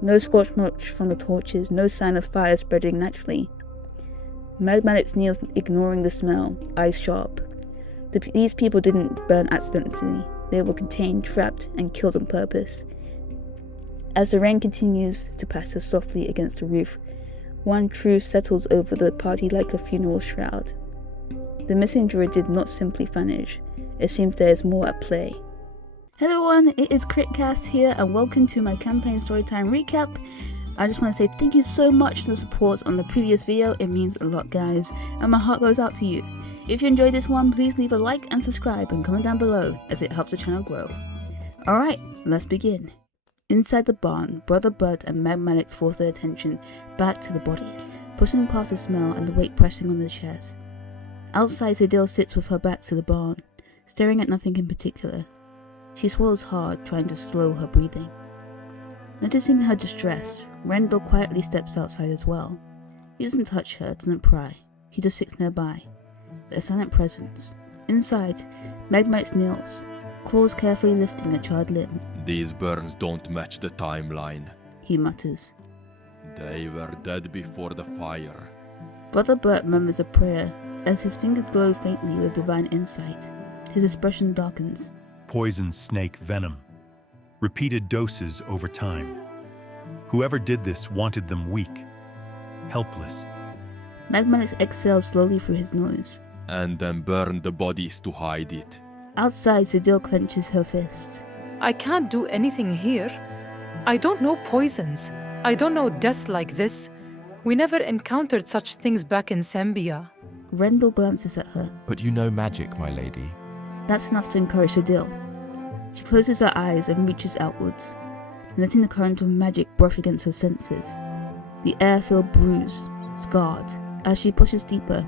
No scorch marks from the torches, no sign of fire spreading naturally. Magmalex kneels, ignoring the smell, eyes sharp. These people didn't burn accidentally. They were contained, trapped, and killed on purpose. As the rain continues to patter softly against the roof, one truth settles over the party like a funeral shroud. The missing druid did not simply vanish. It seems there is more at play. Hello everyone, it is Critcast here and welcome to my campaign Storytime recap. I just want to say thank you so much for the support on the previous video. It means a lot, guys, and my heart goes out to you. If you enjoyed this one, please leave a like and subscribe and comment down below as it helps the channel grow. Alright, let's begin. Inside the barn, Brother Burt and Magmalex force their attention back to the body, pushing past the smell and the weight pressing on the chest. Outside, Zadil sits with her back to the barn, staring at nothing in particular. She swallows hard, trying to slow her breathing. Noticing her distress, Wrendore quietly steps outside as well. He doesn't touch her, doesn't pry. He just sits nearby, a silent presence. Inside, Magmalex kneels, claws carefully lifting a charred limb. These burns don't match the timeline, he mutters. They were dead before the fire. Brother Burt murmurs a prayer as his fingers glow faintly with divine insight. His expression darkens. Poison snake venom. Repeated doses over time. Whoever did this wanted them weak, helpless. Magmalex exhales slowly through his nose. And then burned the bodies to hide it. Outside, Zadil clenches her fist. I can't do anything here. I don't know poisons. I don't know death like this. We never encountered such things back in Sambia. Wrendore glances at her. But you know magic, my lady. That's enough to encourage Zadil. She closes her eyes and reaches outwards, letting the current of magic brush against her senses. The air feels bruised, scarred. As she pushes deeper,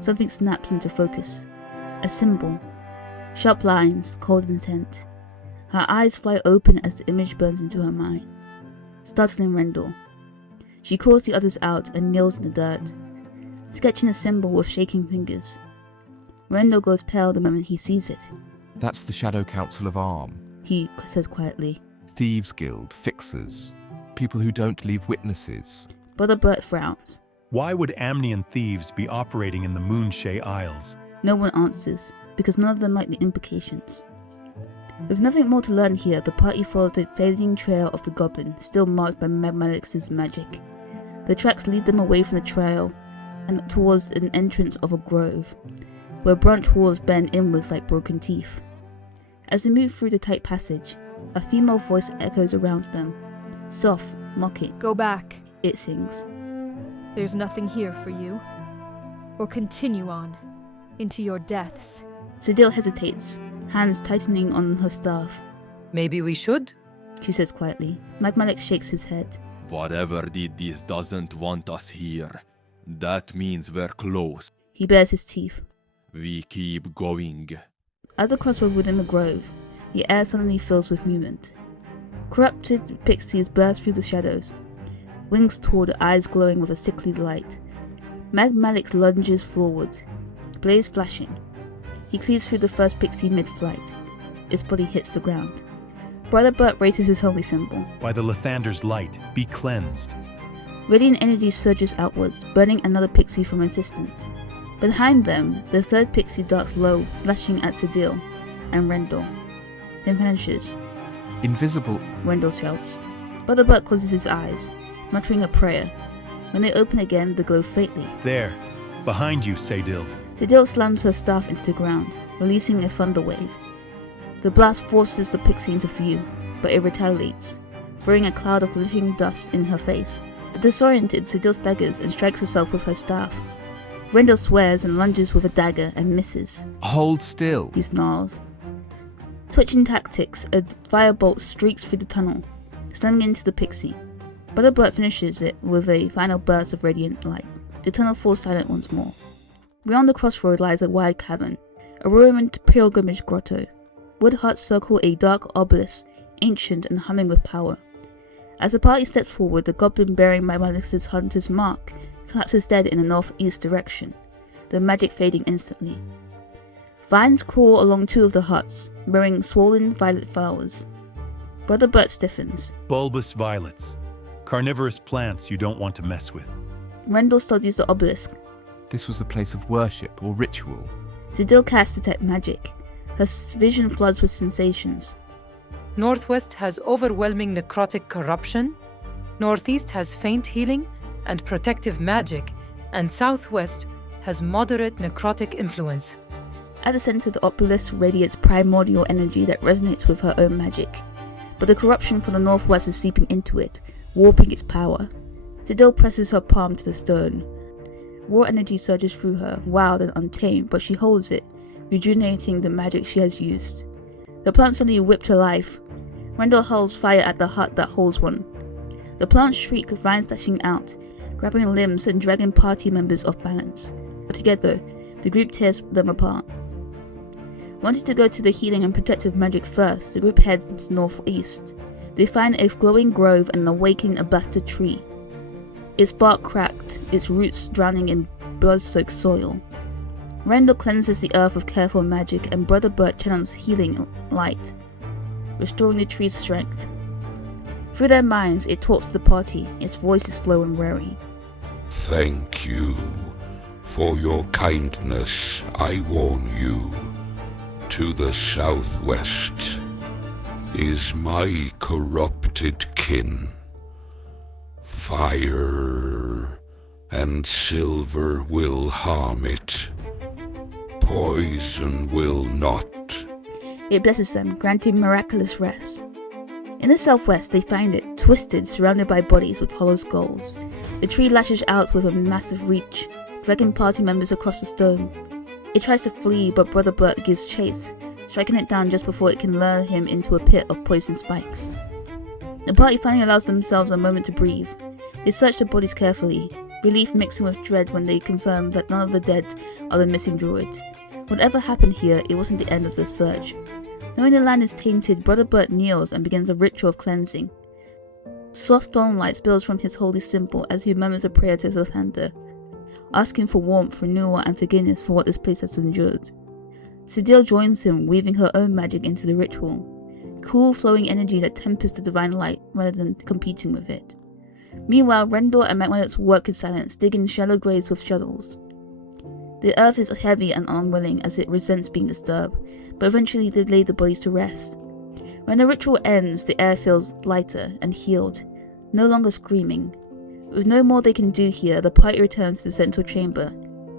something snaps into focus. A symbol. Sharp lines, cold intent. Her eyes fly open as the image burns into her mind, startling Wrendore. She calls the others out and kneels in the dirt, sketching a symbol with shaking fingers. Wrendore goes pale the moment he sees it. That's the Shadow Council of Arm. He says quietly. Thieves Guild, fixers, people who don't leave witnesses. Brother Burt frowns. Why would Amnian thieves be operating in the Moonshae Isles? No one answers, because none of them like the implications. With nothing more to learn here, the party follows the fading trail of the goblin, still marked by Magmalex's magic. The tracks lead them away from the trail and towards an entrance of a grove, where branch walls bend inwards like broken teeth. As they move through the tight passage, a female voice echoes around them, soft, mocking. Go back. It sings. There's nothing here for you. Or continue on, into your deaths. Zadil hesitates, hands tightening on her staff. Maybe we should? She says quietly. Magmalex shakes his head. Whatever did this doesn't want us here. That means we're close. He bares his teeth. We keep going. At the crossroad within the grove, the air suddenly fills with movement. Corrupted pixies burst through the shadows, wings toward, eyes glowing with a sickly light. Magmalex lunges forward, blaze flashing. He cleaves through the first pixie mid-flight. Its body hits the ground. Brother Burt raises his holy symbol. By the Lathander's light, be cleansed. Radiant energy surges outwards, burning another pixie from existence. Behind them, the third pixie darts low, slashing at Zadil and Wrendore. Then vanishes. Invisible. Wrendore shouts. Brother Burt closes his eyes, muttering a prayer. When they open again, they glow faintly. There, behind you, Zadil. Zadil slams her staff into the ground, releasing a thunder wave. The blast forces the pixie into view, but it retaliates, throwing a cloud of glittering dust in her face. Disoriented, Zadil staggers and strikes herself with her staff. Wrendore swears and lunges with a dagger and misses. Hold still. He snarls. Twitching tactics, a firebolt streaks through the tunnel, slamming into the pixie. Brother Burt finishes it with a final burst of radiant light. The tunnel falls silent once more. Beyond the crossroad lies a wide cavern, a Roman pilgrimage grotto. Wood huts circle a dark obelisk, ancient and humming with power. As the party steps forward, the goblin bearing Magmalex's hunter's mark collapses dead in the northeast direction, the magic fading instantly. Vines crawl along two of the huts, bearing swollen violet flowers. Brother Burt stiffens. Bulbous violets. Carnivorous plants you don't want to mess with. Wrendore studies the obelisk. This was a place of worship or ritual. Zadil casts detect magic. Her vision floods with sensations. Northwest has overwhelming necrotic corruption. Northeast has faint healing and protective magic. And Southwest has moderate necrotic influence. At the center, the obelisk radiates primordial energy that resonates with her own magic. But the corruption from the northwest is seeping into it, warping its power. Zadil presses her palm to the stone. Raw energy surges through her, wild and untamed, but she holds it, rejuvenating the magic she has used. The plant suddenly whipped to life. Wrendore hurls fire at the hut that holds one. The plants shriek, vines dashing out, grabbing limbs and dragging party members off balance. Together, the group tears them apart. Wanting to go to the healing and protective magic first, the group heads northeast. They find a glowing grove and an awakening blasted tree. Its bark cracked, its roots drowning in blood-soaked soil. Wrendore cleanses the earth with careful magic, and Brother Burt channels healing light, restoring the tree's strength. Through their minds, it talks to the party. Its voice is slow and wary. Thank you. For your kindness, I warn you. To the southwest is my corrupted kin. Fire and silver will harm it. Poison will not. It blesses them, granting miraculous rest. In the southwest, they find it, twisted, surrounded by bodies with hollow skulls. The tree lashes out with a massive reach, dragging party members across the stone. It tries to flee, but Brother Burt gives chase, striking it down just before it can lure him into a pit of poison spikes. The party finally allows themselves a moment to breathe. They search the bodies carefully, relief mixing with dread when they confirm that none of the dead are the missing druid. Whatever happened here, it wasn't the end of the search. Knowing the land is tainted, Brother Burt kneels and begins a ritual of cleansing. Soft dawnlight spills from his holy symbol as he murmurs a prayer to Lathander, asking for warmth, renewal, and forgiveness for what this place has endured. Zadil joins him, weaving her own magic into the ritual. Cool, flowing energy that tempers the divine light rather than competing with it. Meanwhile, Wrendore and Magmalet's work in silence, digging shallow graves with shovels. The earth is heavy and unwilling as it resents being disturbed, but eventually they lay the bodies to rest. When the ritual ends, the air feels lighter and healed, no longer screaming. With no more they can do here, the party returns to the central chamber.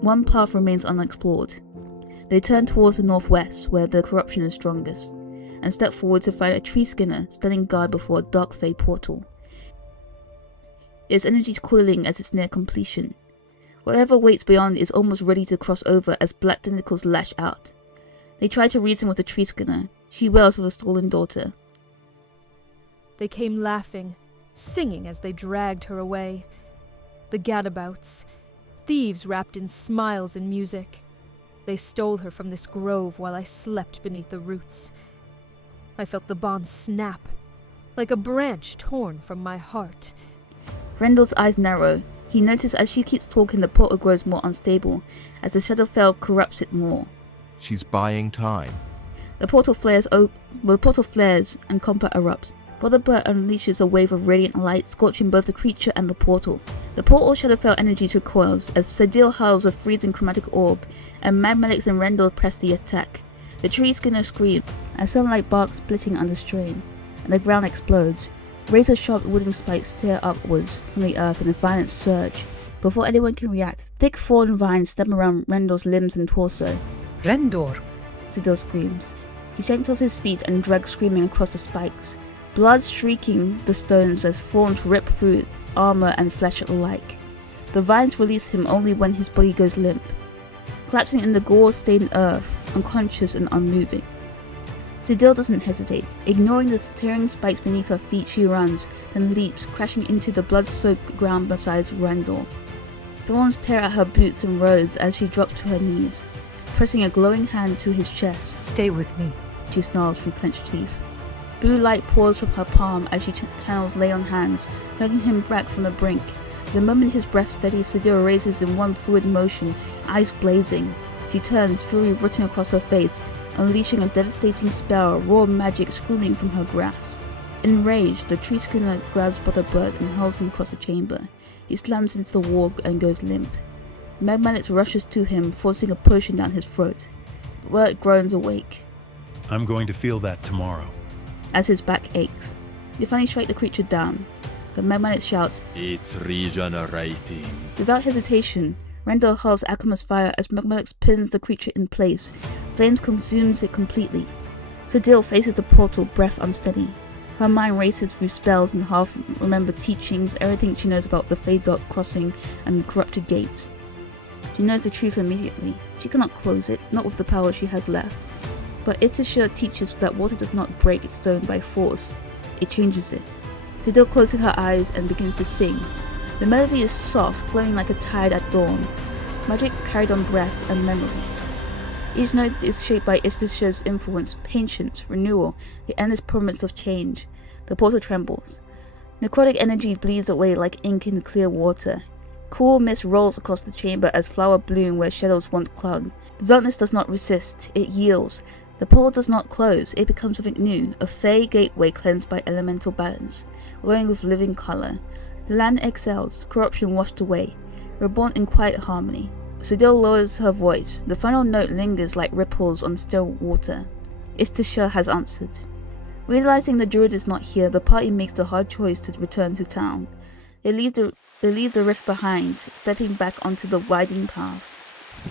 One path remains unexplored. They turn towards the northwest, where the corruption is strongest, and step forward to find a tree skinner standing guard before a dark fey portal. Its energy coiling as it's near completion. Whatever waits beyond is almost ready to cross over as black tentacles lash out. They try to reason with the tree skinner. She wails with a stolen daughter. They came laughing, singing as they dragged her away. The gadabouts, thieves wrapped in smiles and music. They stole her from this grove while I slept beneath the roots. I felt the bond snap, like a branch torn from my heart. Wrendore's eyes narrow. He notices as she keeps talking, the portal grows more unstable, as the Shadowfell corrupts it more. She's buying time. The portal flares and combat erupts. Brother Burt unleashes a wave of radiant light, scorching both the creature and the portal. The portal Shadowfell energies recoils as Zadil hurls a freezing chromatic orb, and Magmalix and Wrendore press the attack. The tree skinner screams, as sunlight barks splitting under strain, and the ground explodes. Razor-sharp wooden spikes stare upwards from the earth in a violent surge. Before anyone can react, thick fallen vines snap around Wrendore's limbs and torso. Wrendore! Zadil screams. He yanks off his feet and drags screaming across the spikes. Blood streaking the stones as thorns rip through armor and flesh alike. The vines release him only when his body goes limp, collapsing in the gore-stained earth, unconscious and unmoving. Zadil doesn't hesitate. Ignoring the tearing spikes beneath her feet, she runs, then leaps, crashing into the blood-soaked ground beside Wrendore. Thorns tear at her boots and roads as she drops to her knees, pressing a glowing hand to his chest. Stay with me, she snarls through clenched teeth. Blue light pours from her palm as she channels lay on hands, dragging him back from the brink. The moment his breath steadies, Zadil raises in one fluid motion, eyes blazing. She turns, fury written across her face, unleashing a devastating spell, raw magic screaming from her grasp. Enraged, the tree schooner grabs Brother Burt and hurls him across the chamber. He slams into the wall and goes limp. Magmalix rushes to him, forcing a potion down his throat. Burt groans awake I'm going to feel that tomorrow. as his back aches. They finally strike the creature down. The Magmalix shouts, It's regenerating. Without hesitation, Wrendore hurls Akuma's fire as Magmalix pins the creature in place. Flames consumes it completely. Zadil faces the portal, breath unsteady. Her mind races through spells and half-remembered teachings, everything she knows about the Fade Crossing and corrupted gates. She knows the truth immediately. She cannot close it, not with the power she has left. But Istishur teaches that water does not break its stone by force, it changes it. Zadil closes her eyes and begins to sing. The melody is soft, flowing like a tide at dawn. Magic carried on breath and memory. Each note is shaped by Istishur's influence, patience, renewal, the endless promise of change. The portal trembles. Necrotic energy bleeds away like ink in clear water. Cool mist rolls across the chamber as flowers bloom where shadows once clung. The darkness does not resist, it yields. The portal does not close, it becomes something new, a Fey gateway cleansed by elemental balance, glowing with living colour. The land exhales, corruption washed away, reborn in quiet harmony. Zadil lowers her voice. The final note lingers like ripples on still water. Istishur has answered. Realizing the druid is not here, the party makes the hard choice to return to town. They leave the rift behind, stepping back onto the widening path.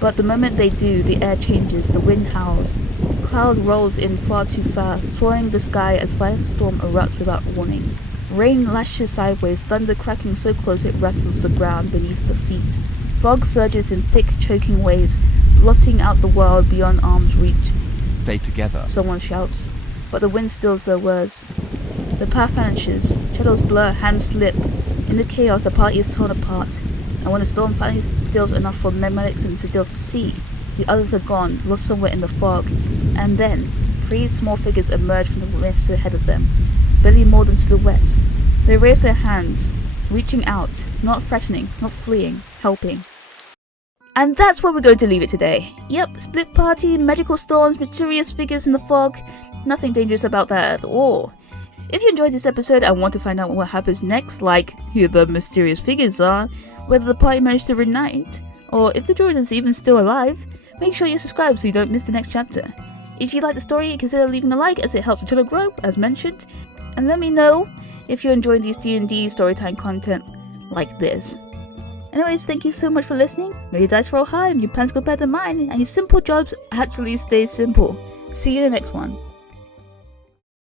But the moment they do, the air changes, the wind howls. Cloud rolls in far too fast, swirling the sky as violent storm erupts without warning. Rain lashes sideways, thunder cracking so close it rattles the ground beneath the feet. Fog surges in thick, choking waves, blotting out the world beyond arm's reach. Stay together. Someone shouts, but the wind stills their words. The path vanishes, shadows blur, hands slip. In the chaos, the party is torn apart, and when the storm finally stills enough for Magmalix and Zadil to see, the others are gone, lost somewhere in the fog. And then, 3 small figures emerge from the mist ahead of them, barely more than silhouettes. They raise their hands, reaching out, not threatening, not fleeing, helping. And that's where we're going to leave it today. Yep, split party, magical storms, mysterious figures in the fog. Nothing dangerous about that at all. If you enjoyed this episode and want to find out what happens next, like who the mysterious figures are, whether the party managed to reunite, or if the druid is even still alive, make sure you subscribe so you don't miss the next chapter. If you like the story, consider leaving a like as it helps the channel grow, as mentioned, and let me know if you're enjoying these D&D storytime content like this. Anyways, thank you so much for listening. May your dice roll high and your plans go better than mine, and your simple jobs actually stay simple. See you in the next one.